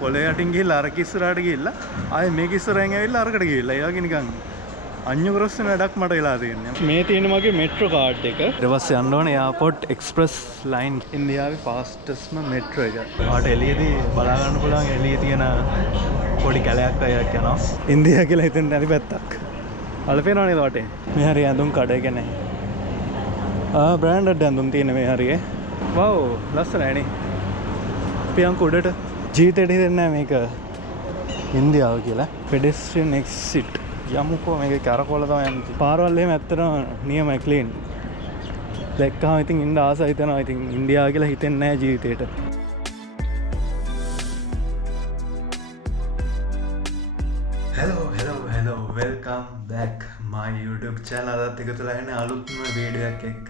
පොළේ යටින් ගිහිල්ලා අර කිස්සරාට ගිහිල්ලා ආයේ මේ කිස්සරෙන් ඇවිල්ලා අරකට ගිහිල්ලා ඒ වගේ නිකන් අඤ්ඤ ප්‍රශ්න වැඩක් මට වෙලා තියෙනවා. මේ තියෙන මගේ මෙට්‍රෝ කාඩ් එක. ඊට පස්සේ යන්න ඕනේ එයාපෝට් එක්ස්ප්‍රස් ලයින්. ඉන්දියාවේ ෆාස්ටස්ම මෙට්‍රෝ එක. ආට එළියේදී බලා ගන්න පුළුවන් එළියේ තියෙන පොඩි කැලයක් අයක් යනවා. ඉන්දියා කියලා හිතෙන් නැති පැත්තක්. අලපේනවා නේද වටේ. මේ හරිය ඇඳුම් කඩ එක නේ. බ්‍රෑන්ඩඩ් ඇඳුම් තියෙන මේ හරියේ. වව් ලස්සනයි නේ. පියන් කුඩට ජීවිතේට හිතෙන්නේ මේක ඉන්දියාව කියලා. pedestrian exit. යමුකෝ මේක කරකොල තමයි යන්නේ. පාරවල් එහෙම ඇත්තටම නියමයි ක්ලීන්. දැක්කම ඉතින් ඉන්න ආසයි හිතෙනවා. ඉතින් ඉන්දියාව කියලා හිතෙන්නේ නැහැ ජීවිතේට. hello welcome back my YouTube channel. අදත් එකතුලා ඉන්නේ අලුත්ම වීඩියෝ එකක් එක්ක.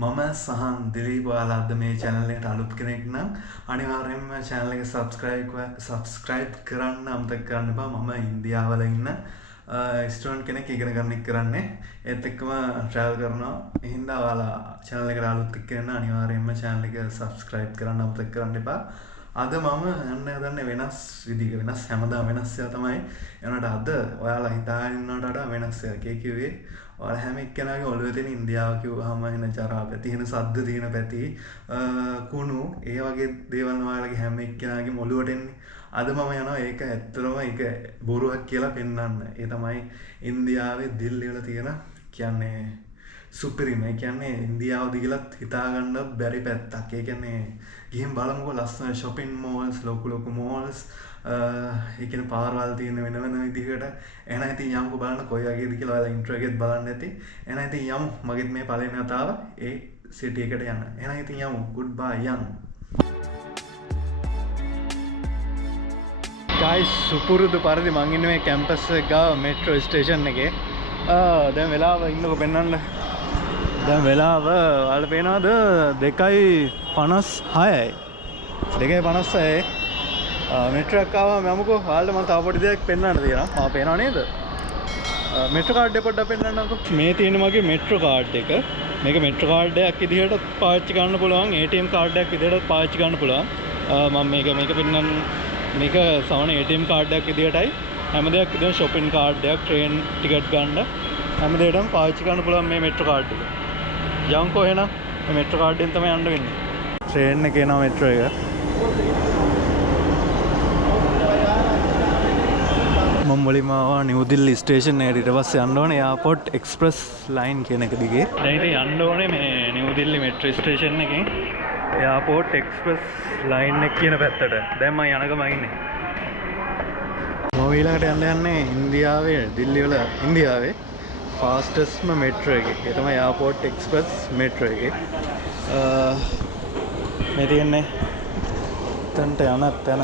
මම සහන් දිලීප්. ඔයාලා අද මේ channel එකට අලුත් කෙනෙක් නම් අනිවාර්යයෙන්ම channel එක subscribe කරන්න අමතක කරන්න එපා. මම ඉන්දියාවල ඉන්න ස්ටුඩන්ට් කෙනෙක් ඉගෙන ගන්න එක කරන්නේ. ඒත් එක්කම travel කරනවා. එහෙනම් ඔයාලා channel එකට අලුත් එක්ක ඉන්න අනිවාර්යයෙන්ම channel එක subscribe කරන්න අමතක කරන්න එපා. අද මම යන්න හදන්නේ වෙනස් විදිහක. වෙනස් හැමදාම වෙනස් ඒවා තමයි. එනකොට අද ඔයාලා හිතාගෙන ඉන්නවට වඩා වෙනස් එකක්. ඒ කිව්වේ ඔයාලා හැම එක්කෙනාගේ ඔළුවේ තියෙන ඉන්දියාව කිව්වහම එන ජරා පැති, එන සද්ද තියෙන පැති, කුණු, ඒ වගේ දේවල් ඔයාලගේ හැම එක්කෙනාගේම ඔළුවට එන්නේ. අද මම යනවා ඒක ඇත්තටම ඒක බොරුවක් කියලා පෙන්වන්න. ඒ තමයි ඉන්දියාවේ දිල්ලි වල තියෙන කියන්නේ සුපිරිම. ඒ කියන්නේ ඉන්දියාව දිගලත් හිතාගන්න බැරි පැත්තක්. ඒ කියන්නේ ගිහින් බලමුකෝ ලස්සන shopping malls, ලොකු malls, ඒ කියන්නේ පාරවල් තියෙන වෙන විදිහකට. එහෙනම් ඉතින් යමුකෝ බලන්න කොයි වගේද කියලා ඔයාලා ඉන්ට්‍රෝ එකෙත් බලන්න ඇති. එහෙනම් ඉතින් යමු. මගෙත් මේ පළවෙනි වතාව ඒ සිටි එකට යන්න. එහෙනම් ඉතින් යමු. goodbye යමු. guys සුපුරුදු පරිදි මං ඉන්නේ මේ කැම්පස් එක ගාව මෙට්‍රෝ ස්ටේෂන් එකේ. දැන් වෙලාව ඉන්නකෝ පෙන්නන්න. දැන් වෙලාව ඔයාලට පේනවද 2:56යි. 2:56යි. මෙට්‍රෝ එක ආවම යමුකෝ. ඔයාලට මම තව පොඩි දෙයක් පෙන්නන්න තියෙනවා. පේනව නේද? මෙට්‍රෝ කාඩ් එක පොඩ්ඩක් පෙන්නන්නකෝ. මේ තියෙන මගේ මෙට්‍රෝ කාඩ් එක. මේක මෙට්‍රෝ කාඩ් එකක් විදිහට පාවිච්චි කරන්න පුළුවන්. ATM කාඩ් එකක් විදිහට පාවිච්චි කරන්න පුළුවන්. මම මේක පෙන්නන්න. මේක සමහර ATM කාඩ් එකක් විදිහටයි. හැම දෙයක් විදිහට shopping කාඩ් එකක්, train ticket ගන්න හැම දෙයකටම පාවිච්චි කරන්න පුළුවන් මේ මෙට්‍රෝ කාඩ් එක. යන්කෝ එහෙනම් මේ මෙට්‍රෝ කාඩ් එකෙන් තමයි යන්න වෙන්නේ. ට්‍රේන් එකේ යනවා මෙට්‍රෝ එක. මම මුලින්ම ආවා නිව් දිල්ලි ස්ටේෂන් එකට. ඊට පස්සේ යන්න ඕනේ එයාපෝට් එක්ස්ප්‍රස් ලයින් කියන එක දිගේ. දැන් ඉතින් යන්න ඕනේ මේ නිව් දිල්ලි මෙට්‍රෝ ස්ටේෂන් එකෙන් එයාපෝට් එක්ස්ප්‍රස් ලයින් එක කියන පැත්තට. දැන් මම යනකම ඉන්නේ. මම ඊළඟට යන්නේ ඉන්දියාවේ දිල්ලි වල ඉන්දියාවේ ෆාස්ටස්ම මෙට්‍රෝ එකේ. ඒ තමයි එයාපෝට් එක්ස්ප්‍රස් මෙට්‍රෝ එකේ. මේ තියෙන්නේ තන්ට යන තැන.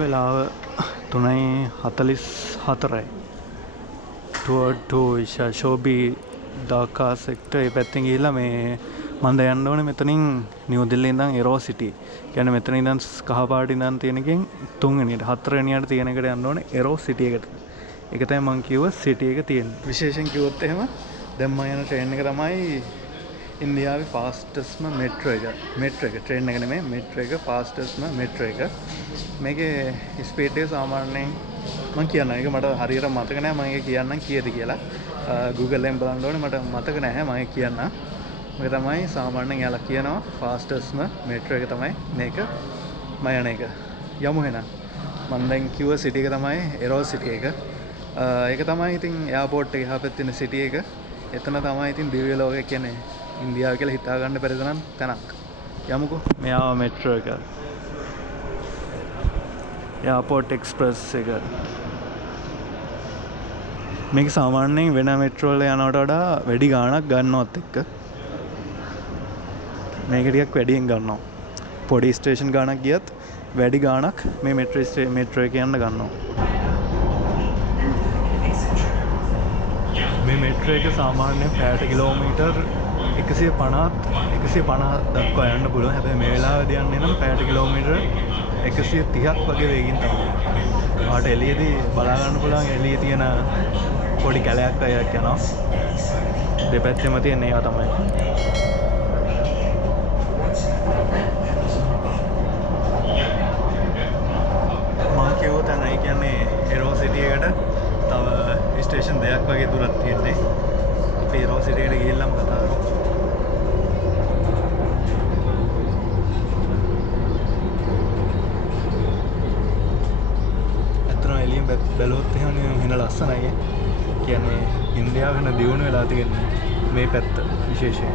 වෙලාව 3:44යි. toward to Shashobi Dhaka sector. ඒ පැත්තෙන් ගිහිල්ලා මේ මම දැන් යන්න ඕනේ මෙතනින් නිව් දිල්ලි ඉඳන් එරෝ සිටි. කියන්නේ මෙතන ඉඳන් කහපාට ඉඳන් තියෙන එකෙන් 3 වෙනියට 4 වෙනියට තියෙන එකට යන්න ඕනේ එරෝ සිටි එකට. ඒක තමයි මම කිව්ව සිටි එක තියෙන්නේ. විශේෂයෙන් කිව්වොත් එහෙම දැන් මම යන ට්‍රේන් එක තමයි ඉන්දියාවේ ෆාස්ටස්ම මෙට්‍රෝ එක. මෙට්‍රෝ එක ට්‍රේන් එක නෙමෙයි මෙට්‍රෝ එක ෆාස්ටස්ම මෙට්‍රෝ එක. මේකේ ස්පීඩ් එක සාමාන්‍යයෙන් මම කියන්න ඒක මට හරියට මතක නැහැ. මම ඒක කියන්නම් කීයද කියලා. Google එකෙන් බලන්න ඕනේ. මට මතක නැහැ. මම ඒක කියන්නම්. මේක තමයි සාමාන්‍යයෙන් යාලා කියනවා ෆාස්ටස්ම මෙට්‍රෝ එක තමයි මේක. මම යන එක. යමු එහෙනම්. මම දැන් කිව්ව සිටි එක තමයි එරෝ සිටි එක. ඒක තමයි ඉතින් එයාපෝට් එක එහා පැත්තේ තියෙන සිටි එක. එතන තමයි ඉතින් දිව්‍ය ලෝකය කියන්නේ ඉන්දියාව කියලා හිතා ගන්න බැරි තරම් තැනක්. යමුකෝ. මෙයාව මෙට්‍රෝ එක. එයාපෝට් එක්ස්ප්‍රස් එක. මේක සාමාන්‍යයෙන් වෙන මෙට්‍රෝ වල යනවට වඩා වැඩි ගාණක් ගන්නවත් එක්ක මේක ටිකක් වැඩියෙන් ගන්නවා. පොඩි ස්ටේෂන් ගාණක් ගියත් වැඩි ගාණක් මේ මෙට්‍රෝ එකේ යන්න ගන්නවා. මේ මෙට්‍රෝ එක සාමාන්‍යයෙන් පැයට කිලෝමීටර් 150 දක්වා යන්න පුළුවන්. හැබැයි මේ වෙලාවේදී යන්නේ නම් පැයට කිලෝමීටර් 130ක් වගේ වේගින් තමයි. ඔයාලට එළියේදී බලා ගන්න පුළුවන් එළියේ තියෙන පොඩි කැලයක් අයක් යනවා. දෙපැත්තෙම තියෙන ඒවා තමයි. බැලුවොත් එහෙම වෙන ලස්සනයි. කියන්නේ ඉන්දියාව වෙන දියුණු වෙලා තියෙන්නේ මේ පැත්ත විශේෂයෙන්.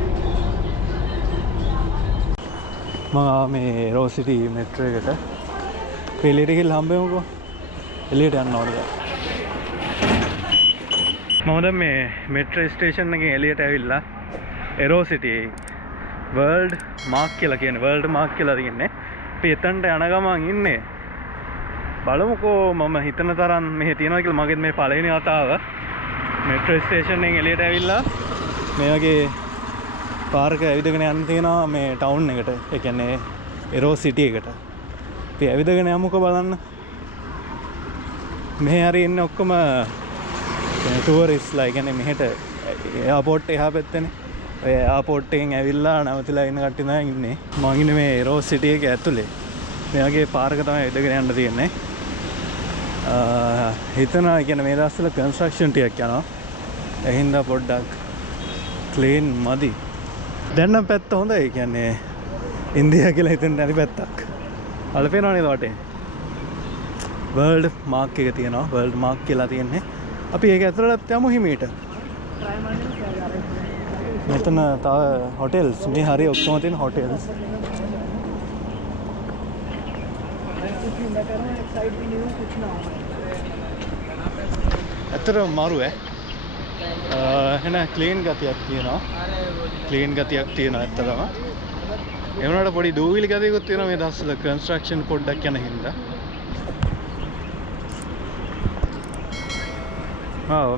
මම මේ රෝ සිටි මෙට්‍රෝ එකට එළියට ගිහලා හම්බෙමුකෝ. එළියට යන්න ඕනේ. මම දැන් මේ මෙට්‍රෝ ස්ටේෂන් එකෙන් එළියට ඇවිල්ලා එරෝ සිටි වර්ල්ඩ් මාක් කියලා කියන්නේ වර්ල්ඩ් මාක් කියලා තියෙන්නේ. අපි එතනට යන ගමන් ඉන්නේ. බලමුකෝ මම හිතන තරම් මෙහෙ තියනවා කියලා. මගෙත් මේ පළවෙනි වතාව මෙට්‍රෝ ස්ටේෂන් එකෙන් එළියට ඇවිල්ලා මේ වගේ පාරක ඇවිදගෙන යන්න තියෙනවා මේ ටවුන් එකට. ඒ කියන්නේ එරෝ සිටි එකට. අපි ඇවිදගෙන යමුකෝ බලන්න. මෙහෙ හරි ඉන්නේ ඔක්කොම ටූරිස්ට්ලා. ඒ කියන්නේ මෙහෙට එයාපෝට් එහා පැත්තේනේ. ඔය එයාපෝට් එකෙන් ඇවිල්ලා නැවතිලා ඉන්න කට්ටිය තමයි ඉන්නේ. මම ඉන්නේ මේ එරෝ සිටි එකේ ඇතුලේ. මේ වගේ පාරක තමයි ඇවිදගෙන යන්න තියෙන්නේ. හිතනවා කියන්නේ මේ දවස්වල කන්ස්ට්‍රක්ෂන් ටිකක් යනවා. ඒ හින්දා පොඩ්ඩක් ක්ලීන් මදි. දැන් නම් පැත්ත හොඳයි. ඒ කියන්නේ ඉන්දියා කියලා හිතෙන් නැති පැත්තක්. අලපේනවා නේද වටේ. වර්ල්ඩ් මාක් එක තියෙනවා. වර්ල්ඩ් මාක් කියලා තියෙන්නේ. අපි ඒක ඇතුළට යමු හිමීට. මෙතන තව හොටෙල්ස් මේ හරිය ඔක්කොම තියෙන හොටෙල්ස්. ඇත්තටම මරු එහෙනම් ක්ලීන් ගතියක් තියෙනවා. ක්ලීන් ගතියක් තියෙනවා ඇත්තටම. ඒ වුණාට පොඩි දූවිලි ගතියකුත් තියෙනවා මේ දවස්වල කන්ස්ට්‍රක්ෂන් පොඩ්ඩක් යන හින්දා.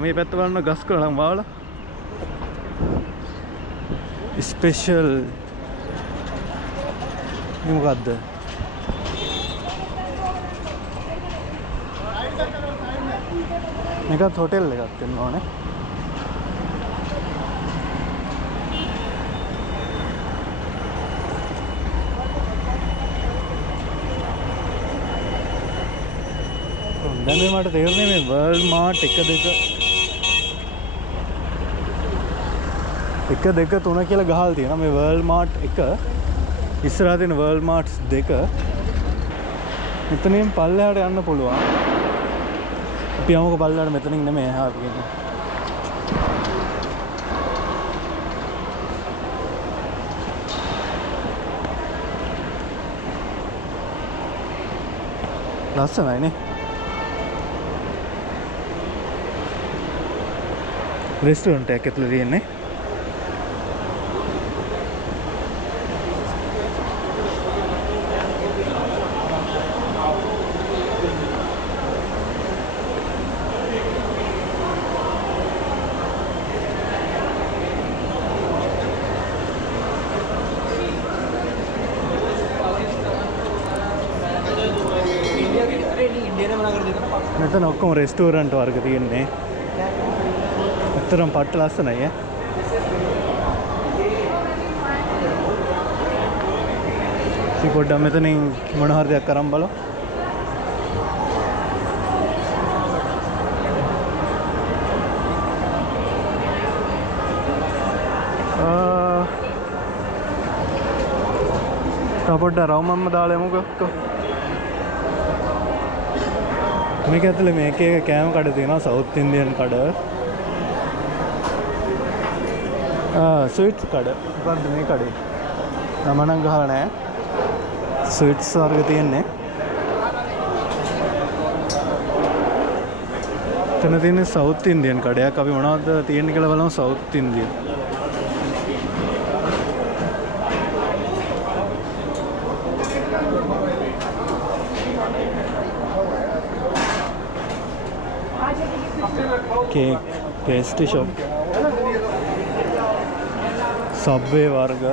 මේ පැත්ත බලන්න ගස් කොළන් වහලා ස්පෙෂල් මොකද්ද මේකත් හොටෙල් එකක් වෙන්න ඕනේ. දැන් මේ මට තේරුනේ මේ වර්ල්ඩ් මාර්ට් 1 2 3 කියලා ගහලා තියෙනවා. මේ වර්ල්ඩ් මාර්ට් 1 ඉස්සරහා තියෙන වර්ල්ඩ් මාර්ට්ස් 2 මෙතනින් පල්ලෙහාට යන්න පුළුවන්. අපි යමුකෝ පල්ලෙහාට. මෙතනින් නෙමෙයි එහා කියන්නේ. ලස්සනයි නේ. රෙස්ටෝරන්ට් එකක් ඇතුළේ තියෙන්නේ. මෙතන ඔක්කොම රෙස්ටෝරන්ට් වර්ග තියෙන්නේ. ඇත්තටම පට්ට ලස්සනයි ඈ. ඉතින් පොඩ්ඩක් මෙතනින් මොන හරි දෙයක් අරන් බලමු. පොඩ්ඩක් රවුමම්ම දාලා යමුකෝ. මේක ඇතුලේ මේක එක කෑම කඩ තියෙනවා. සවුත් ඉන්දියන් කඩ. ස්වීට්ස් කඩ. මොකද්ද මේ කඩේ? නම නම් ගහලා නැහැ. ස්වීට්ස් වර්ග තියෙන්නේ. එතන තියෙන්නේ සවුත් ඉන්දියන් කඩයක්. අපි මොනවද තියෙන්නේ කියලා බලමු. South Indian. Cake pastry shop Subway वर्ग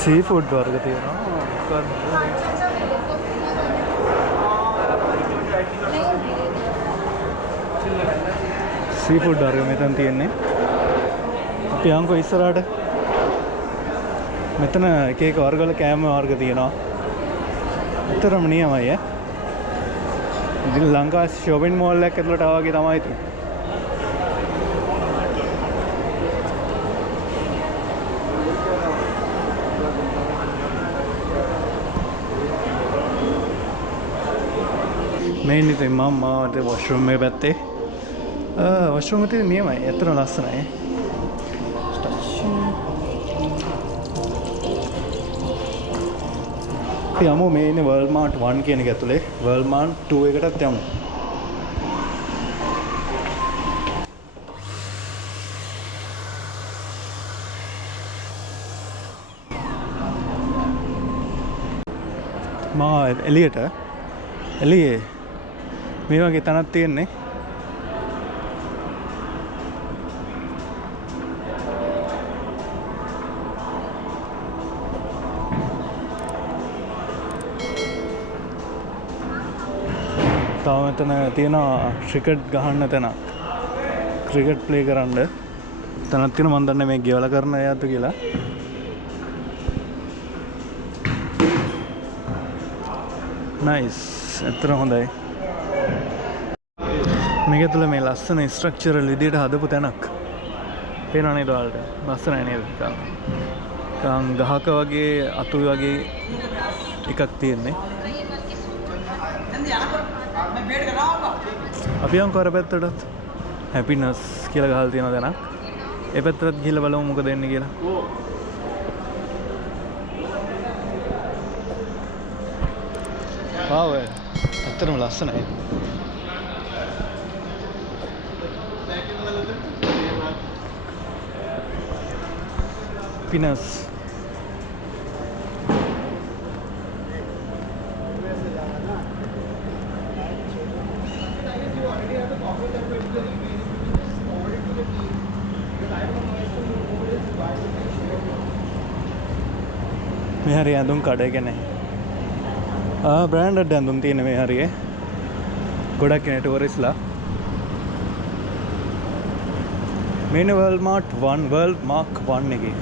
सी फूड वर्ग තියෙනවා सी फूड वर्ग මෙතන තියෙන්නේ අපි යන්කෝ ඉස්සරහට මෙතන එක එක වර්ගවල කෑම වර්ග තියෙනවා. ඇත්තටම නියමයි ඈ. ඉතින් ලංකාවේ ෂොපින් මෝල් එකක් ඇතුළට ආවා වගේ තමයි තියෙන්නේ. මේ ඉතින් මම මාවට වොෂ්රූම් එක පැත්තේ වොෂ්රූම් එකේ නියමයි. ඇත්තටම ලස්සනයි. අපි යමු මේ ඉන්නේ World Mart 1 කියන එක ඇතුලේ. World Mart 2 එකටත් යමු. මා එළියේ මේ වගේ තැනක් තියෙන්නේ. තව මෙතන තියෙනවා ක්‍රිකට් ගහන්න තැනක්. ක්‍රිකට් ප්ලේ කරන්න තැනක් තියෙනවා. මම දන්නේ මේ ගෙවලා කරන අයත් කියලා. නයිස්. ඇත්තට හොඳයි. මේක තුළ මේ ලස්සන ස්ට්‍රක්චරල් විදියට හදපු තැනක්. පේනව නේද ඔයාලට? ලස්සනයි නේද? නිකන් ගහක වගේ අතු වගේ එකක් තියෙන්නේ. අපි යම් කර පැත්තටත් හැපිනස් කියලා ගහලා තියෙන තැනක්. ඒ පැත්තට ගිහිල්ලා බලමු මොකද වෙන්නේ කියලා. වාව් ඇත්තටම ලස්සනයි. පිනස් මේ හරිය ඇඳුම් කඩේ කියන්නේ බ්‍රෑන්ඩඩ් ඇඳුම් තියෙන මේ හරියේ ගොඩක් ඉන්නේ ටූරිස්ට්ලා. මේනේ World Mart 1 World Mark 1 එකේ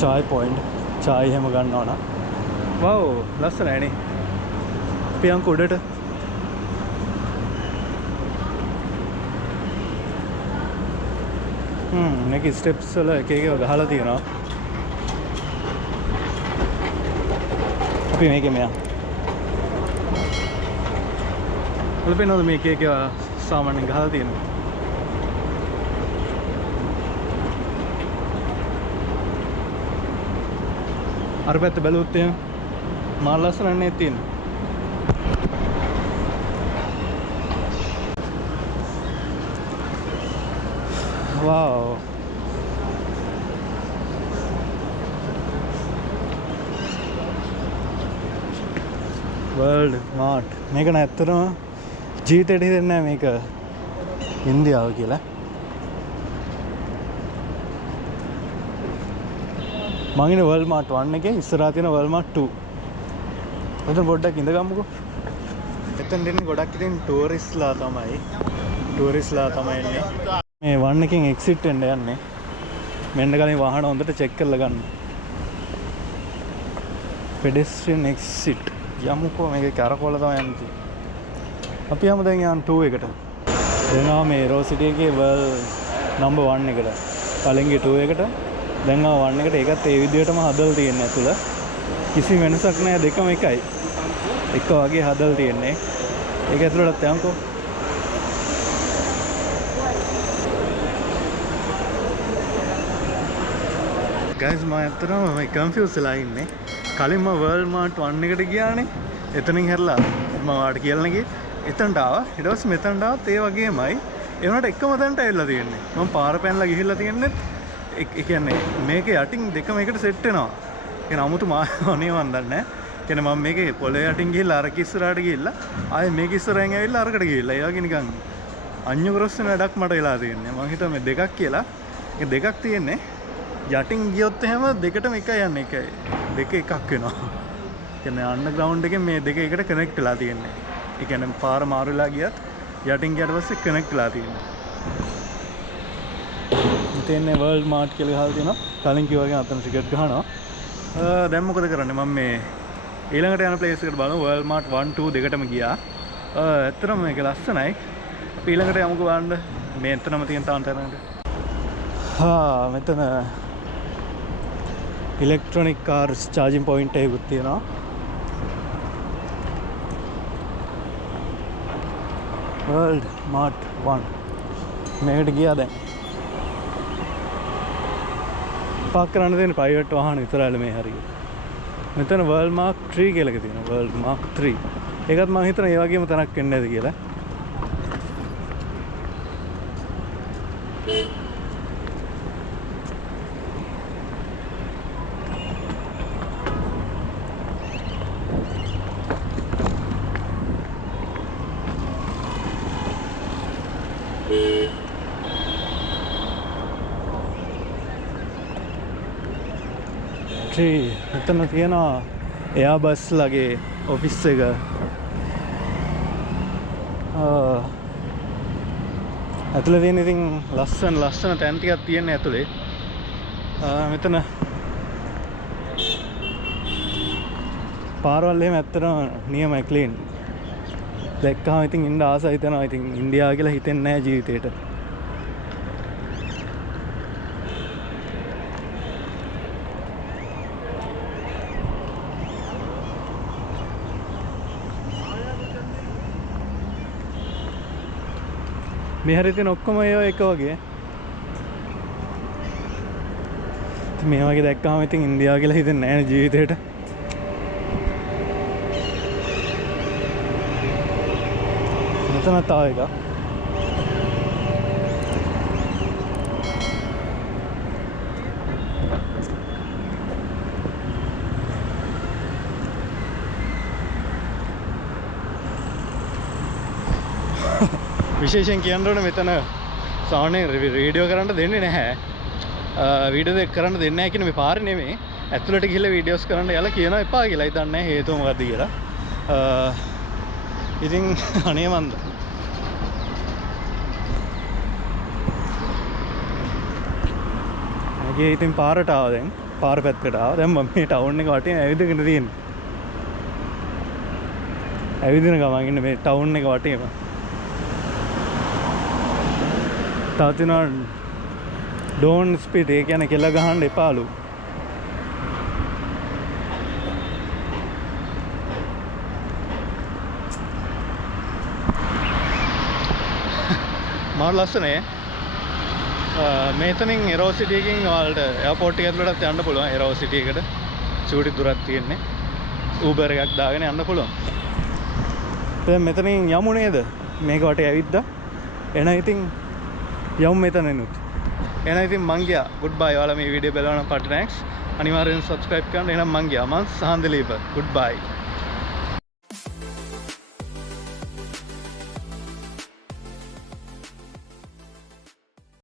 chai point chai එහෙම ගන්නවා නම් වව් ලස්සනයි නේ. අපි යන් උඩට මේක ස්ටෙප්ස් වල එක එක ගහලා තියෙනවා. අපි මේකේ මෙයා බලපෑනොත් මේක එක සාමාන්‍යයෙන් ගහලා තියෙනවා. අර පැත්ත බැලුවොත් එහෙම මාර ලස්සනක් නේ තියෙන්නේ. Wow. World Mart. මේක නැත්තටම ජීවිතේට හිතෙන්නේ නැහැ මේක ඉන්දියාව කියලා. මම ඉන්නේ World Mart 1 එකේ ඉස්සරහා තියෙන World Mart 2. මෙතන පොඩ්ඩක් ඉඳගමුකෝ. එතන ඉන්නේ ගොඩක් ඉතින් ටූරිස්ට්ලා තමයි. ඉන්නේ. මේ 1 එකෙන් එක්සිට් වෙන්න යන්නේ. මෙන්න කලින් වාහන හොඳට චෙක් කරලා ගන්න. pedestrian exit. යමුකෝ මේකේ කරකවල තමයි යන්නේ. අපි යමු දැන් යන් 2 එකට. දැන් මේ රෝසිටි එකේ number 1 එකට. කලින් ගිය 2 එකට දැන් 1 එකට ඒකත් ඒ විදිහටම හදලා තියෙන්නේ ඇතුළ. කිසි වෙනසක් නැහැ දෙකම එකයි. එක වගේ හදලා තියෙන්නේ. ඒක ඇතුළට යන්කෝ. guys මම ඇත්තටම කන්ෆියුස් වෙලා ඉන්නේ. කලින් මම World Mart 1 එකට ගියානේ. එතනින් හැරලා මම ඔයාලට කියලා ගියේ. එතනට ආවා. ඊට පස්සේ මෙතනට ආවත් ඒ වගේමයි. ඒ වුණාට එකම තැනට ඇවිල්ලා තියෙන්නේ. මම පාර පැනලා ගිහිල්ලා තියෙන්නේ ඒ කියන්නේ මේකේ යටින් දෙකම එකට සෙට් වෙනවා. කියන 아무තු මානේ මන් දන්නේ නැහැ. කියන්නේ මම මේකේ පොළේ යටින් ගිහිල්ලා අර ඉස්සරහට ගිහිල්ලා ආයේ මේක ඉස්සරහෙන් ඇවිල්ලා අරකට ගිහිල්ලා. ඒ වගේ නිකන් අඤ්ඤු ක්‍රොස් වෙන වැඩක් මට වෙලා තියෙන්නේ. මම හිතුවා මේ දෙකක් කියලා. ඒ දෙකක් තියෙන්නේ. යටින් ගියොත් එහෙම දෙකටම එකයි යන්නේ එකයි. දෙක එකක් වෙනවා. කියන්නේ අන්ඩර්ග්‍රවුන්ඩ් එකෙන් මේ දෙක එකට කනෙක්ට් වෙලා තියෙන්නේ. ඒ කියන්නේ පාර මාරු වෙලා ගියත් යටින් ගියට පස්සේ කනෙක්ට් වෙලා තියෙන්නේ. ඉතින් World Mart කියලා ගහලා තියෙනවා. කලින් කිව්වා වගේ අතන ටිකට් ගහනවා. දැන් මොකද කරන්නේ? මම මේ ඊළඟට යන ප්ලේස් එකට බලමු. World Mart 1 2 දෙකටම ගියා. ඇත්තටම මේක ලස්සනයි. අපි ඊළඟට යමුකෝ බලන්න මේ එතනම තියෙන තාන්තරනට. මෙතන ඉලෙක්ට්‍රොනික් කාර්ස් චාර්ජින් පොයින්ට් එකකුත් තියෙනවා. World Mart 1 මේකට ගියා දැන්. පාක් කරන්න තියෙන ප්‍රයිවට් වාහන විතරයිලු මේ හරියට. මෙතන World Mark 3 කියලා එකක් තියෙනවා. World Mark 3. ඒකත් මම හිතනවා ඒ වගේම තැනක් වෙන්නේ නැද්ද කියලා. මෙතන තියෙනවා එයාබස් ලගේ ඔෆිස් එක. ඇතුළේ තියෙන ඉතින් ලස්සන තැන් ටිකක් තියෙන්නේ ඇතුළේ. මෙතන පාරවල් එහෙම ඇත්තටම නියමයි ක්ලීන්. දැක්කම ඉතින් ඉන්න ආසයි හිතෙනවා. ඉතින් ඉන්දියාව කියලා හිතෙන්නේ නැහැ ජීවිතේට. මේ හැරේ තියෙන ඔක්කොම ඒවා එක වගේ. මේ වගේ දැක්කම ඉතින් ඉන්දියාව කියලා හිතෙන්නේ නැහැ ජීවිතේට. මෙතන තව එකක්. විශේෂයෙන් කියන්න ඕනේ මෙතන සාමාන්‍යයෙන් වීඩියෝ කරන්න දෙන්නේ නැහැ. වීඩියෝ දෙක කරන්න දෙන්නේ නැහැ කියන මේ පාරේ නෙමෙයි. ඇතුළට ගිහලා වීඩියෝස් කරන්න යලා කියනවා එපා කියලා. ඉතින් දන්නේ නැහැ හේතුව මොකද්ද කියලා. ඉතින් අනේ මන්ද. මගේ ඉතින් පාරට ආවා දැන්. පාර පැත්තට ආවා. දැන් මම මේ ටවුන් එක වටේ ඇවිදගෙන තියෙන්නේ. ඇවිදින ගමන් ඉන්නේ මේ ටවුන් එක වටේම. තව තියෙනවා ඩෝන් ස්පීඩ්. ඒ කියන්නේ කෙල ගහන්න එපාලු. මාර ලස්සනේ. මෙතනින් එරෝ සිටි එකකින් ඔයාලට එයාපෝට් එක ඇතුළටත් යන්න පුළුවන්. එරෝ සිටි එකට චූටි දුරක් තියෙන්නේ. Uber එකක් දාගෙන යන්න පුළුවන්. දැන් මෙතනින් යමු නේද? මේක වටේ ඇවිද්දා. එන ඉතින් යමු මෙතනිනුත්. එහෙනම් ඉතින් මං ගියා. ගුඩ් බයි. ඔයාලා මේ වීඩියෝ බලනවා පට තැන්ක්ස්. අනිවාර්යෙන් subscribe කරන්න. එහෙනම් මං ගියා. මං සහන් දිලීප. ගුඩ් බයි.